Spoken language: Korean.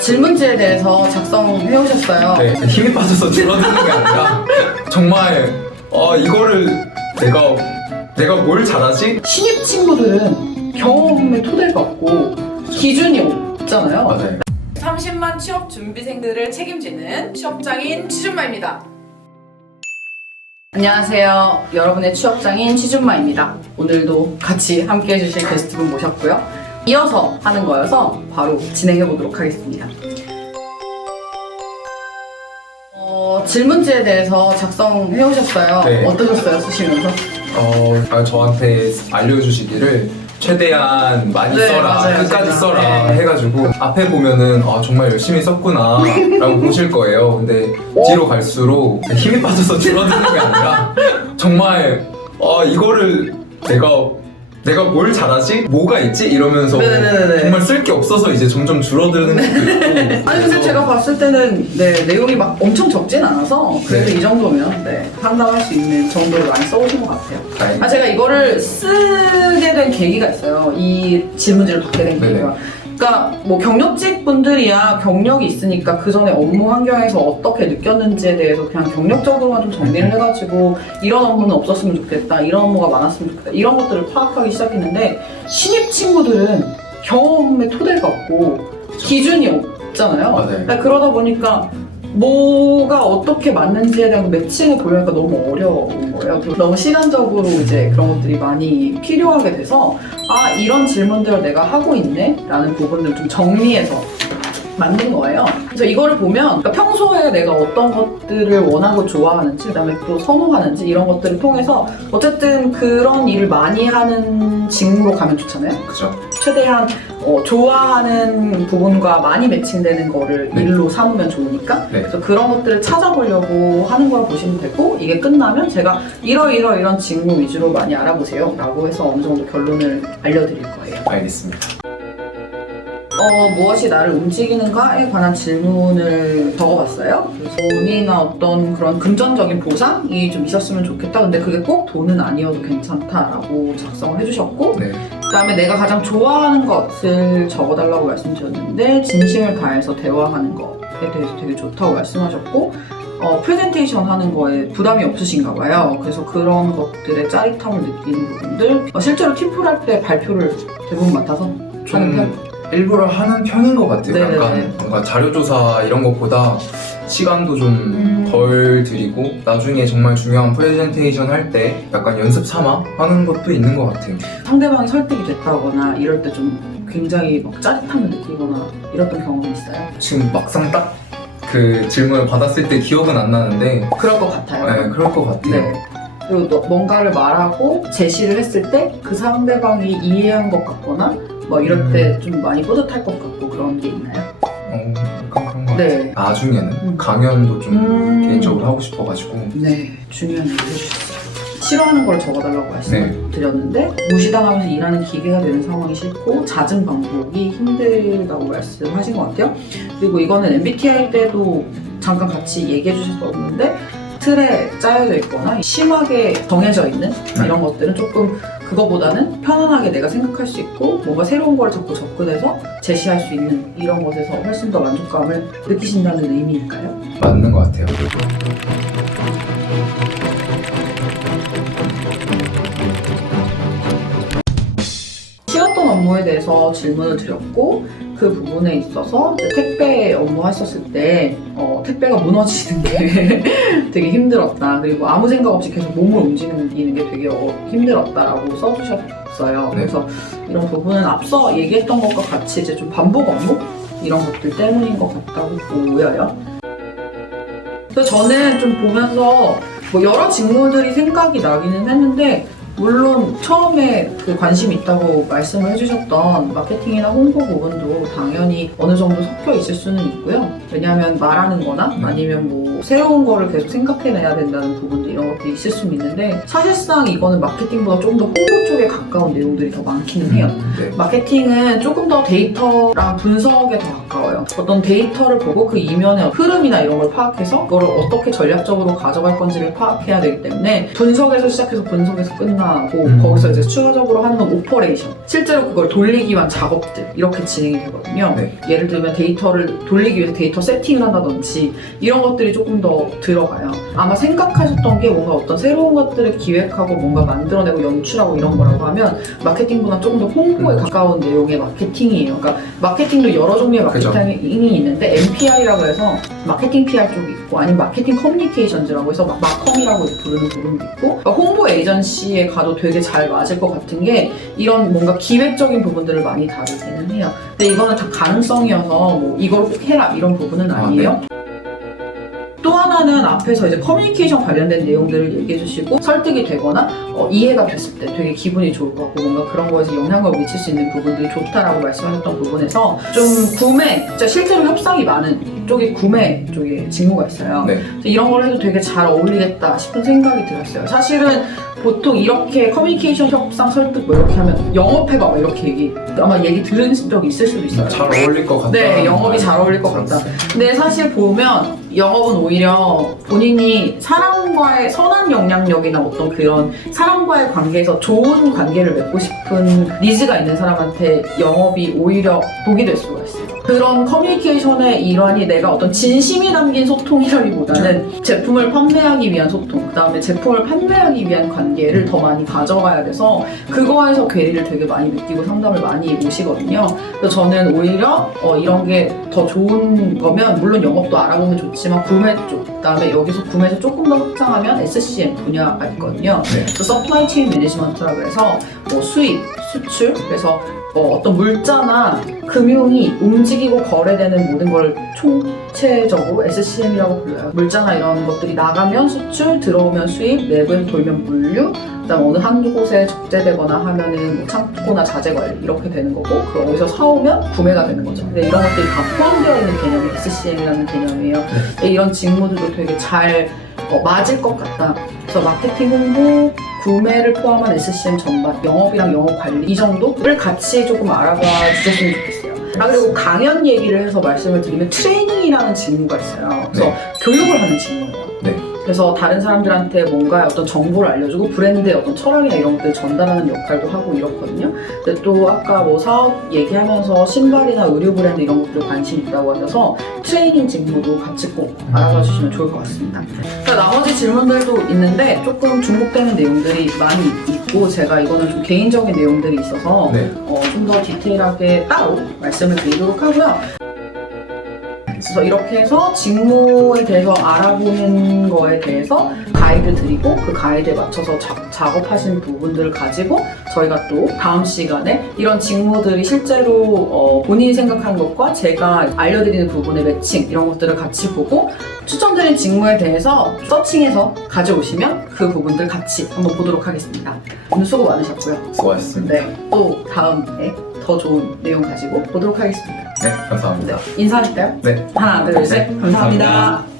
질문지에 대해서 작성해 오셨어요. 네, 힘이 빠져서 줄어드는 게 아니라 정말 이거를 내가 뭘 잘하지? 신입 친구들은 경험의 토대가 없고 기준이 없잖아요. 맞아요. 30만 취업 준비생들을 책임지는 취업장인 취준마입니다. 안녕하세요. 여러분의 취업장인 취준마입니다. 오늘도 같이 함께 해주실 게스트분 모셨고요. 이어서 하는 거여서 바로 진행해 보도록 하겠습니다. 질문지에 대해서 작성해 오셨어요. 네. 어떠셨어요? 쓰시면서? 저한테 알려주시기를 최대한 많이 네, 써라, 맞아요, 끝까지 제가. 써라 네. 해가지고 앞에 보면은 정말 열심히 썼구나 라고 보실 거예요. 근데 뒤로 갈수록 힘이 빠져서 줄어드는 게 아니라 정말 이거를 내가 뭘 잘하지? 뭐가 있지? 이러면서 네네네네. 정말 쓸 게 없어서 이제 점점 줄어드는 것도 있고. 아니 근데 제가 봤을 때는 내용이 막 엄청 적진 않아서 그래도 네. 이 정도면 상담할 수 있는 정도로 많이 써오신 것 같아요. 다행이다. 제가 이거를 쓰게 된 계기가 있어요. 이 질문지를 받게 된 네네. 계기가. 그러니까 뭐 경력직 분들이야 경력이 있으니까 그 전에 업무 환경에서 어떻게 느꼈는지에 대해서 그냥 경력적으로만 좀 정리를 해가지고 이런 업무는 없었으면 좋겠다, 이런 업무가 많았으면 좋겠다, 이런 것들을 파악하기 시작했는데 신입 친구들은 경험의 토대가 없고 기준이 없잖아요. 맞아요. 그러니까 그러다 보니까 뭐가 어떻게 맞는지에 대한 매칭을 보려니까 너무 어려운 거예요. 그리고 너무 시간적으로 이제 그런 것들이 많이 필요하게 돼서 이런 질문들을 내가 하고 있네? 라는 부분을 좀 정리해서 만든 거예요. 그래서 이거를 보면 그러니까 평소에 내가 어떤 것들을 원하고 좋아하는지, 그다음에 또 선호하는지 이런 것들을 통해서 어쨌든 그런 일을 많이 하는 직무로 가면 좋잖아요. 그죠? 최대한 좋아하는 부분과 많이 매칭되는 거를 네. 일로 삼으면 좋으니까 네. 그래서 그런 것들을 찾아보려고 하는 걸 보시면 되고, 이게 끝나면 제가 이런 직무 위주로 많이 알아보세요 라고 해서 어느 정도 결론을 알려드릴 거예요. 알겠습니다. 무엇이 나를 움직이는가에 관한 질문을 적어봤어요. 그래서 돈이나 어떤 그런 금전적인 보상이 좀 있었으면 좋겠다. 근데 그게 꼭 돈은 아니어도 괜찮다라고 작성을 해주셨고, 네. 그다음에 내가 가장 좋아하는 것을 적어달라고 말씀드렸는데 진심을 다해서 대화하는 것에 대해서 되게 좋다고 말씀하셨고, 프레젠테이션 하는 거에 부담이 없으신가 봐요. 그래서 그런 것들의 짜릿함을 느끼는 부분들, 실제로 팀플 할 때 발표를 대부분 맡아서 하는 편? 일부러 하는 편인 것 같아요. 네네네. 약간 뭔가 자료조사 이런 것보다 시간도 좀 덜 들이고 나중에 정말 중요한 프레젠테이션 할 때 약간 연습 삼아 하는 것도 있는 것 같아요. 상대방이 설득이 됐다거나 이럴 때 좀 굉장히 막 짜릿함을 느끼거나 이랬던 경험이 있어요? 지금 막상 딱 그 질문을 받았을 때 기억은 안 나는데 그럴 것 같아요. 네, 그럴 것 같아요. 네. 그리고 또 뭔가를 말하고 제시를 했을 때 그 상대방이 이해한 것 같거나 뭐 이럴 때 좀 많이 뿌듯할 것 같고 그런 게 있나요? 약간 그런 것 같아요. 네. 나중에는 강연도 좀 개인적으로 하고 싶어가지고 네. 중요한 얘기 해주셨어요. 싫어하는 걸 적어달라고 말씀드렸는데 무시당하면서 일하는 기계가 되는 상황이 싫고 잦은 반복이 힘들다고 말씀하신 것 같아요. 그리고 이거는 MBTI 때도 잠깐 같이 얘기해 주셨었는데 틀에 짜여져 있거나 심하게 정해져 있는 이런 것들은 조금 그거보다는 편안하게 내가 생각할 수 있고 뭔가 새로운 걸 자꾸 접근해서 제시할 수 있는 이런 것에서 훨씬 더 만족감을 느끼신다는 의미일까요? 맞는 것 같아요. 쉬었던 업무에 대해서 질문을 드렸고 그 부분에 있어서 이제 택배 업무 하셨을 때 택배가 무너지는 게 되게 힘들었다. 그리고 아무 생각 없이 계속 몸을 움직이는 게 되게 힘들었다라고 써주셨어요. 네. 그래서 이런 부분은 앞서 얘기했던 것과 같이 이제 좀 반복 업무? 이런 것들 때문인 것 같다고 보여요. 그래서 저는 좀 보면서 뭐 여러 직무들이 생각이 나기는 했는데 물론 처음에 그 관심이 있다고 말씀을 해주셨던 마케팅이나 홍보 부분도 당연히 어느 정도 섞여 있을 수는 있고요. 왜냐하면 말하는 거나 아니면 뭐 새로운 거를 계속 생각해내야 된다는 부분도 이런 것들이 있을 수는 있는데 사실상 이거는 마케팅보다 조금 더 홍보 쪽에 가까운 내용들이 더 많기는 해요. 네. 마케팅은 조금 더 데이터랑 분석에 더 가까워요. 어떤 데이터를 보고 그 이면의 흐름이나 이런 걸 파악해서 그걸 어떻게 전략적으로 가져갈 건지를 파악해야 되기 때문에 분석에서 시작해서 분석에서 끝나고 거기서 이제 추가적으로 하는 건 오퍼레이션. 실제로 그걸 돌리기 위한 작업들 이렇게 진행이 되거든요. 네. 예를 들면 데이터를 돌리기 위해서 데이터 세팅을 한다든지 이런 것들이 조금 더 들어가요. 아마 생각하셨던 게 뭔가 어떤 새로운 것들을 기획하고 뭔가 만들어내고 연출하고 이런 거라고 하면 마케팅보다 조금 더 홍보에 가까운 내용의 마케팅이에요. 그러니까 마케팅도 여러 종류의 마케팅이 있는데 MPR이라고 해서 마케팅 PR 쪽이 있고 아니면 마케팅 커뮤니케이션즈라고 해서 마컴이라고 부르는 부분도 있고 그러니까 홍보 에이전시에 가도 되게 잘 맞을 것 같은 게 이런 뭔가 기획적인 부분들을 많이 다루기는 해요. 근데 이거는 다 가능성이어서 뭐 이걸 꼭 해라 이런 부분은 아니에요. 또 하나는 앞에서 이제 커뮤니케이션 관련된 내용들을 얘기해 주시고 설득이 되거나 이해가 됐을 때 되게 기분이 좋을 것 같고 뭔가 그런 거에서 영향을 미칠 수 있는 부분들이 좋다라고 말씀하셨던 부분에서 좀 구매, 진짜 실제로 협상이 많은 쪽이 구매 쪽에 직무가 있어요. 네. 그래서 이런 걸 해도 되게 잘 어울리겠다 싶은 생각이 들었어요. 사실은 보통 이렇게 커뮤니케이션 협상 설득 뭐 이렇게 하면 영업해봐 뭐 이렇게 아마 얘기 들은 적이 있을 수도 있어요. 잘 어울릴 것 같다. 네, 영업이 잘 어울릴 것 같다. 근데 사실 보면 영업은 오히려 본인이 사람과의 선한 영향력이나 어떤 그런 사람과의 관계에서 좋은 관계를 맺고 싶은 니즈가 있는 사람한테 영업이 오히려 독이 될 수가 있어요. 그런 커뮤니케이션의 일환이 내가 어떤 진심이 담긴 소통이라기보다는 제품을 판매하기 위한 소통, 그 다음에 제품을 판매하기 위한 관계를 더 많이 가져가야 돼서 그거에서 괴리를 되게 많이 느끼고 상담을 많이 오시거든요. 그래서 저는 오히려 이런 게 더 좋은 거면 물론 영업도 알아보면 좋지만 구매 쪽, 그 다음에 여기서 구매에서 조금 더 확장하면 SCM 분야가 있거든요. 네. 그래서 서플라이 체인 매니지먼트라고 해서 뭐 수입, 수출, 그래서 어떤 물자나 금융이 움직이고 거래되는 모든 걸 총체적으로 SCM이라고 불러요. 물자나 이런 것들이 나가면 수출, 들어오면 수입, 내부에서 돌면 물류, 그다음 어느 한두 곳에 적재되거나 하면은 뭐 창고나 자재 관리 이렇게 되는 거고 그 어디서 사오면 구매가 되는 거죠. 근데 이런 것들이 다 포함되어 있는 개념이 SCM이라는 개념이에요. 이런 직무들도 되게 잘 맞을 것 같다. 그래서 마케팅 홍보, 구매를 포함한 SCM 전반, 영업이랑 영업 관리 이 정도를 같이 조금 알아봐 주셨으면 좋겠어요. 그리고 강연 얘기를 해서 말씀을 드리면 트레이닝이라는 직무가 있어요. 그래서 네. 교육을 하는 직무예요. 네. 그래서 다른 사람들한테 뭔가 어떤 정보를 알려주고 브랜드의 어떤 철학이나 이런 것들을 전달하는 역할도 하고 이렇거든요. 근데 또 아까 뭐 사업 얘기하면서 신발이나 의류 브랜드 이런 것들 관심 있다고 하셔서 트레이닝 직무도 같이 꼭 알아봐 주시면 좋을 것 같습니다. 나머지 질문들도 있는데 조금 중복되는 내용들이 많이 있고 제가 이거는 좀 개인적인 내용들이 있어서 네. 좀 더 디테일하게 따로 말씀을 드리도록 하고요. 그래서 이렇게 해서 직무에 대해서 알아보는 거에 대해서 가이드 드리고 그 가이드에 맞춰서 작업하신 부분들을 가지고 저희가 또 다음 시간에 이런 직무들이 실제로 본인이 생각하는 것과 제가 알려드리는 부분의 매칭 이런 것들을 같이 보고 추천드린 직무에 대해서 서칭해서 가져오시면 그 부분들 같이 한번 보도록 하겠습니다. 오늘 수고 많으셨고요. 수고하셨습니다. 네, 또 다음에 더 좋은 내용 가지고 보도록 하겠습니다. 네, 감사합니다. 네, 인사할까요? 네. 하나, 둘, 셋. 감사합니다.